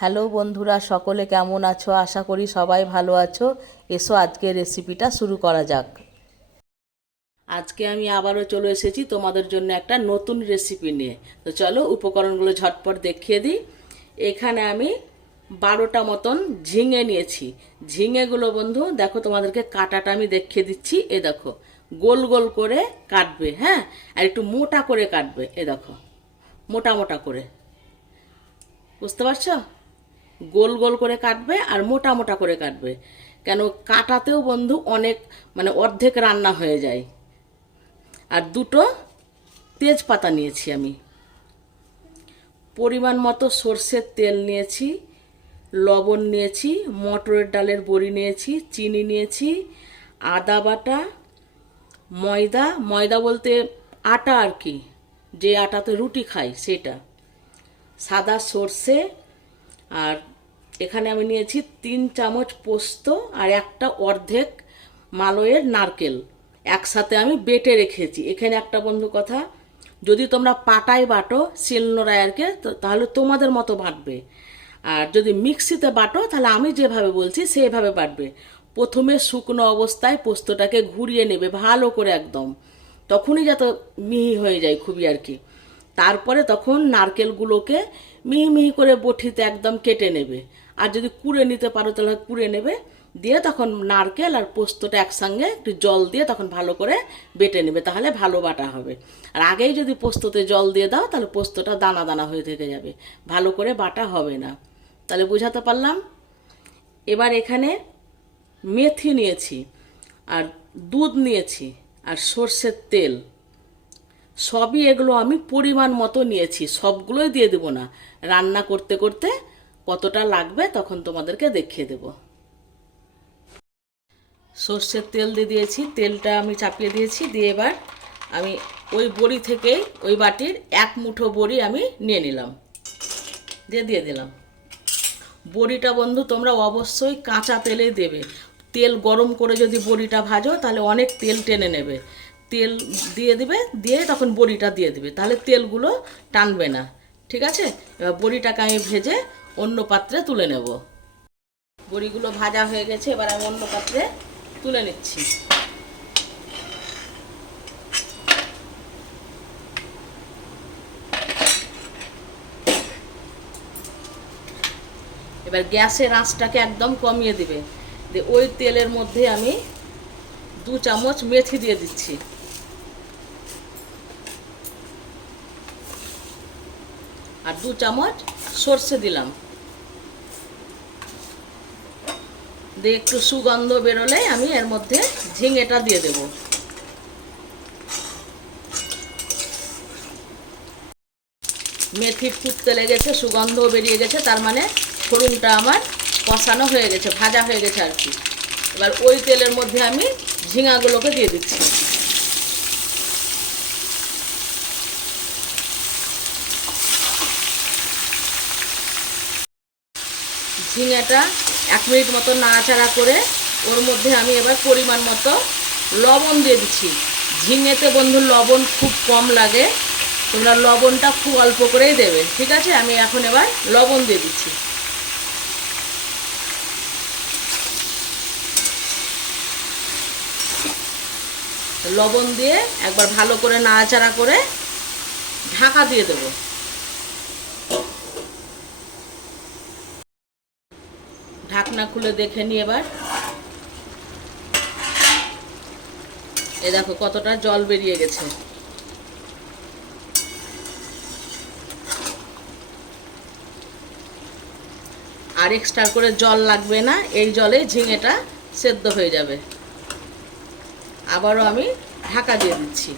Hello বন্ধুরা, সকলে কেমন আছো? আশা করি সবাই ভালো আছো। এসো আজকের রেসিপিটা শুরু করা যাক। আজকে আমি আবারও চলে এসেছি তোমাদের জন্য একটা নতুন রেসিপি নিয়ে। তো চলো উপকরণগুলো ঝটপট দেখিয়ে দিই। এখানে আমি বারোটা মতন ঝিঙে নিয়েছি। ঝিঙেগুলো বন্ধু, দেখো তোমাদেরকে কাটাটা আমি দেখিয়ে দিচ্ছি। এ দেখো, গোল গোল করে কাটবে হ্যাঁ? আর একটু মোটা করে কাটবে, এ দেখো, মোটা মোটা করে। বুঝতে পারছ? গোল গোল করে কাটবে আর মোটা মোটা করে কাটবে। কেন কাটাতেও বন্ধু অনেক মানে অর্ধেক রান্না হয়ে যায়। আর দুটো তেজপাতা নিয়েছি আমি। পরিমাণ মতো সর্ষের তেল নিয়েছি, লবণ নিয়েছি, মটরের ডালের বড়ি নিয়েছি, চিনি নিয়েছি, আদা বাটা, ময়দা ময়দা বলতে আটা আর কি, যে আটাতে রুটি খাই সেটা। সাদা সর্ষে আর এখানে আমি নিয়েছি তিন চামচ পোস্ত আর একটা অর্ধেক মালয়ের নারকেল। একসাথে আমি বেটে রেখেছি। এখানে একটা বন্ধু কথা, যদি তোমরা পাটায় বাটো শিলনোড়ায় আর কি তো- তাহলে তোমাদের মতো বাটবে। আর যদি মিক্সিতে বাটো, তাহলে আমি যেভাবে বলছি সেভাবে বাটবে। প্রথমে শুকনো অবস্থায় পোস্তটাকে ঘুরিয়ে নেবে ভালো করে একদম। তখনই যত মিহি হয়ে যায় খুবই আর কি তারপরে তখন নারকেলগুলোকে মিহি মিহি করে বটিতে একদম কেটে নেবে। আর যদি কুড়ে নিতে পারো তাহলে কুড়ে নেবে। দিয়ে তখন নারকেল আর পোস্তটা একসঙ্গে একটু জল দিয়ে তখন ভালো করে বেটে নেবে, তাহলে ভালো বাটা হবে। আর আগেই যদি পোস্ততে জল দিয়ে দাও, তাহলে পোস্তটা দানা দানা হয়ে থেকে যাবে। ভালো করে বাটা হবে না। তাহলে বুঝাতে পারলাম? এবার এখানে মেথি নিয়েছি, আর দুধ নিয়েছি, আর সর্ষের তেল। সবই এগুলো আমি পরিমাণ মতো নিয়েছি, সবগুলোই দিয়ে দেবো না। রান্না করতে করতে কতটা লাগবে তখন তোমাদেরকে দেখিয়ে দেব। সর্ষের তেল দিয়ে দিয়েছি, তেলটা আমি চাপিয়ে দিয়েছি, দিয়ে এবার আমি ওই বড়ি থেকেই ওই বাটির এক মুঠো বড়ি আমি নিয়ে নিলাম। দিয়ে দিয়ে দিলাম। বড়িটা বন্ধু তোমরা অবশ্যই কাঁচা তেলে দেবে। তেল গরম করে যদি বড়িটা ভাজো তাহলে অনেক তেল টেনে নেবে। তেল দিয়ে দিবে, দিয়ে তখন বড়িটা দিয়ে দিবে। তাহলে তেলগুলো টানবে না। ঠিক আছে? এবার বড়িটাকে আমি ভেজে অন্য পাত্রে তুলে নেব। বড়িগুলো ভাজা হয়ে গেছে, এবার আমি অন্য পাত্রে তুলে নিচ্ছি। এবার গ্যাসের আঁচটাকে একদম কমিয়ে দিবে। দিয়ে ওই তেলের মধ্যে আমি দু চামচ মেথি দিয়ে দিচ্ছি। আর দু চামচ সর্ষে দিলাম। দিয়ে একটু সুগন্ধ বেরোলে আমি এর মধ্যে ঝিঙেটা দিয়ে দেব। মেথি ফুটতে লেগেছে, সুগন্ধ বেরিয়ে গেছে, তার মানে ফোড়নটা আমার কষানো হয়ে গেছে, ভাজা হয়ে গেছে আর কি। এবার ওই তেলের মধ্যে আমি ঝিঙাগুলোকে দিয়ে দিচ্ছি। ঝিঙেটা এক মিনিট মতো নাড়াচাড়া করে ওর মধ্যে আমি এবার পরিমাণ মতো লবণ দিয়ে দিচ্ছি। ঝিঙেতে বন্ধু লবণ খুব কম লাগে, তোমরা লবণটা খুব অল্প করেই দেবে, ঠিক আছে? আমি এখন এবার লবণ দিয়ে দিচ্ছি। লবণ দিয়ে একবার ভালো করে নাড়াচাড়া করে ঢাকা দিয়ে দেবো। ঢাকনা খুলে দেখে নিই এবার। এ দেখো কতটা জল বেরিয়ে গেছে। আর এক্সট্রা করে জল লাগবে না, এই জলে ঝিঙেটা সেদ্ধ হয়ে যাবে। আবারও আমি ঢাকা দিয়ে দিচ্ছি।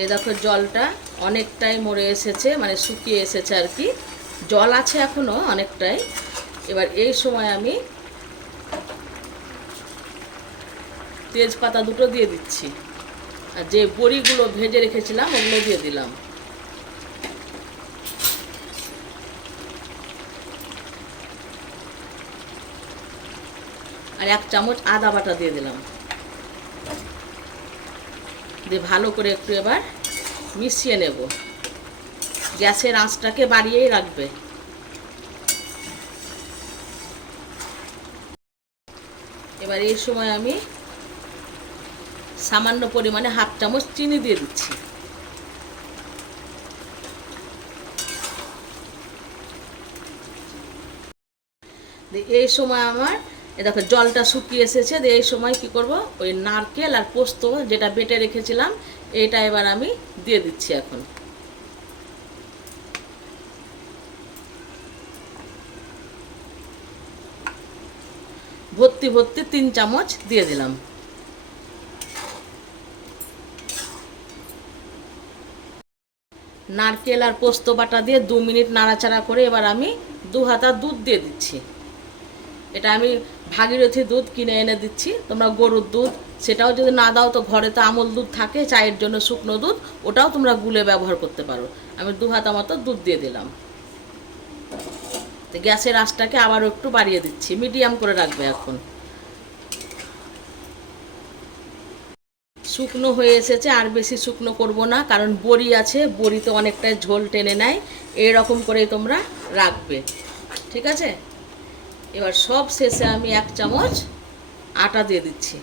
এই দেখো জলটা অনেকটাই মরে এসেছে মানে শুকিয়ে এসেছে আর কি। জল আছে এখনও অনেকটাই। এবার এই সময় আমি তেজপাতা দুটো দিয়ে দিচ্ছি। আর যে বড়িগুলো ভেজে রেখেছিলাম, ওগুলো দিয়ে দিলাম। আর এক চামচ আদা বাটা দিয়ে দিলাম। দিয়ে ভালো করে একটু এবার মিশিয়ে নেব। গ্যাসের আঁচটাকে বাড়িয়েই রাখবে। এবার এই সময় আমি সামান্য পরিমাণে হাফ চামচ চিনি দিয়ে দিচ্ছি। এই সময় আমার দেখো, জলটা শুকিয়ে এসেছে। এই সময় কি করব? ওই নারকেল আর পোস্ত যেটা বেটে রেখেছিলাম এটা এবার আমি দিয়ে দিচ্ছি এখন। ভর্তি ভর্তি তিন চামচ দিয়ে দিলাম। নারকেল আর পোস্ত বাটা দিয়ে দু মিনিট নাড়াচাড়া করে এবার আমি দু হাতা দুধ দিয়ে দিচ্ছি। এটা আমি ভাগীরথী দুধ কিনে এনে দিচ্ছি। তোমরা গরুর দুধ, সেটাও যদি না দাও তো ঘরে তো আমল দুধ থাকে, চায়ের জন্য শুকনো দুধ, ওটাও তোমরা গুলে ব্যবহার করতে পারো। আমি দু হাতা মতো দুধ দিয়ে দিলাম। তো গ্যাসের আঁচটাকে আবারও একটু বাড়িয়ে দিচ্ছি। মিডিয়াম করে রাখবে এখন। শুকনো হয়ে এসেছে, আর বেশি শুকনো করব না, কারণ বড়ি আছে, বড়িতে অনেকটাই ঝোল টেনে নেয়। এরকম করেই তোমরা রাখবে। ঠিক আছে? এবার সব শেষে আমি এক চামচ আটা দিয়ে দিচ্ছি।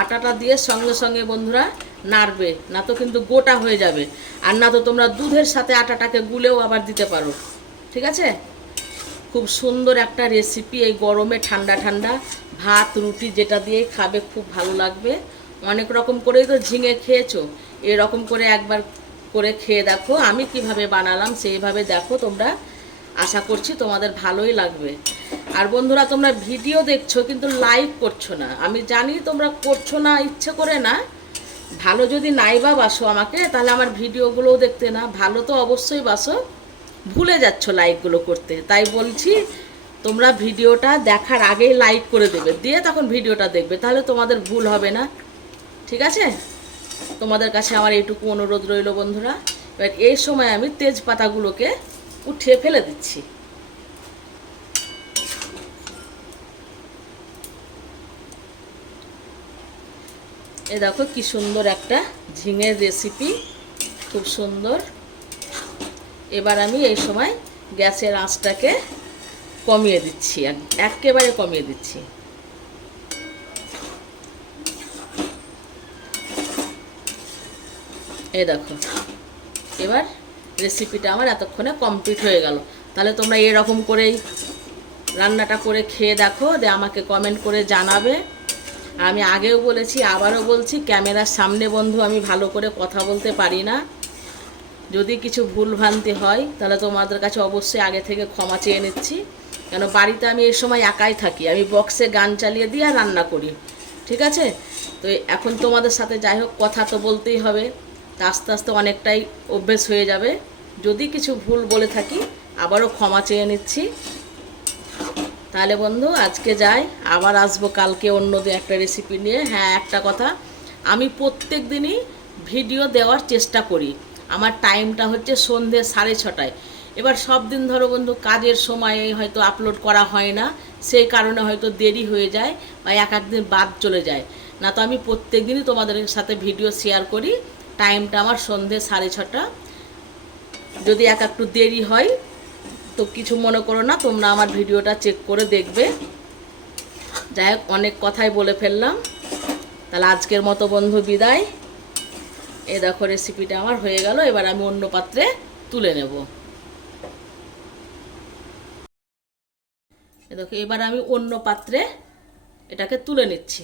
আটাটা দিয়ে সঙ্গে সঙ্গে বন্ধুরা নাড়বে, না তো কিন্তু গোটা হয়ে যাবে। আর না তো তোমরা দুধের সাথে আটাটাকে গুলেও আবার দিতে পারো। ঠিক আছে? খুব সুন্দর একটা রেসিপি এই গরমে ঠান্ডা ঠান্ডা। ভাত, রুটি যেটা দিয়ে খাবে খুব ভালো লাগবে। অনেক রকম করেই তো ঝিঙে খেয়েছো। এরকম করে একবার করে খেয়ে দেখো। আমি কীভাবে বানালাম সেইভাবে দেখো তোমরা। আশা করছি তোমাদের ভালোই লাগবে। আর বন্ধুরা, তোমরা ভিডিও দেখছ কিন্তু লাইক করছ না। আমি জানি তোমরা করছ না, ইচ্ছে করে না। ভালো যদি নাই বা বাসো আমাকে, তাহলে আমার ভিডিওগুলোও দেখতে না। ভালো তো অবশ্যই বাসো। ভুলে যাচ্ছ লাইকগুলো করতে। তাই বলছি, তোমরা ভিডিওটা দেখার আগেই লাইক করে দেবে। দিয়ে তখন ভিডিওটা দেখবে। তাহলে তোমাদের ভুল হবে না। ঠিক আছে? তোমাদের কাছে আমার এইটুকু অনুরোধ রইল বন্ধুরা। এবার এই সময় আমি তেজপাতাগুলোকে উঠিয়ে ফেলে দিচ্ছি। এ দেখো কি সুন্দর একটা ঝিঙের রেসিপি খুব সুন্দর। এবার আমি এই সময় গ্যাসের আঁচটাকে কমিয়ে দিচ্ছি, এক- একেবারে কমিয়ে দিচ্ছি। এই দেখো, এবার রেসিপিটা আমার এতক্ষণে কমপ্লিট হয়ে গেল। তাহলে তোমরা এরকম করেই রান্নাটা করে খেয়ে দেখো, দিয়ে আমাকে কমেন্ট করে জানাবে। আমি আগেও বলেছি, আবারও বলছি, ক্যামেরার সামনে বন্ধু, আমি ভালো করে কথা বলতে পারি না। যদি কিছু ভুল ভ্রান্তি হয়, তাহলে তোমাদের কাছে অবশ্যই আগে থেকে ক্ষমা চেয়ে নিচ্ছি। কেন, বাড়িতে আমি এই সময় একাই থাকি, আমি বক্সে গান চালিয়ে দিয়ে রান্না করি, ঠিক আছে? তো এখন তোমাদের সাথে যাই হোক, কথা তো বলতেই হবে। তা আস্তে আস্তে অনেকটাই অভ্যেস হয়ে যাবে। যদি কিছু ভুল বলে থাকি, আবারও ক্ষমা চেয়ে নিচ্ছি। তাহলে বন্ধু, আজকে যাই, আবার আসব কালকে অন্য একটা রেসিপি নিয়ে। হ্যাঁ একটা কথা, আমি প্রত্যেক দিনই ভিডিও দেওয়ার চেষ্টা করি। আমার টাইমটা হচ্ছে সন্ধে সাড়ে ছটায়। এবার সব দিন ধরো বন্ধু, কাজের সময়ে হয়তো আপলোড করা হয় না, সেই কারণে হয়তো দেরি হয়ে যায় বা এক একদিন বাদ চলে যায়। না তো আমি প্রত্যেক দিনই তোমাদের সাথে ভিডিও শেয়ার করি। টাইমটা আমার সন্ধে সাড়ে ছটা। যদি এক একটু দেরি হয়, তো কিছু মনে করো না, তোমরা আমার ভিডিওটা চেক করে দেখবে। যাই হোক, অনেক কথাই বলে ফেললাম। তাহলে আজকের মতো বন্ধু, বিদায়। এ দেখো রেসিপিটা আমার হয়ে গেল, এবার আমি অন্য পাত্রে তুলে নেব। এ দেখো, এবার আমি অন্য পাত্রে এটাকে তুলে নিচ্ছি।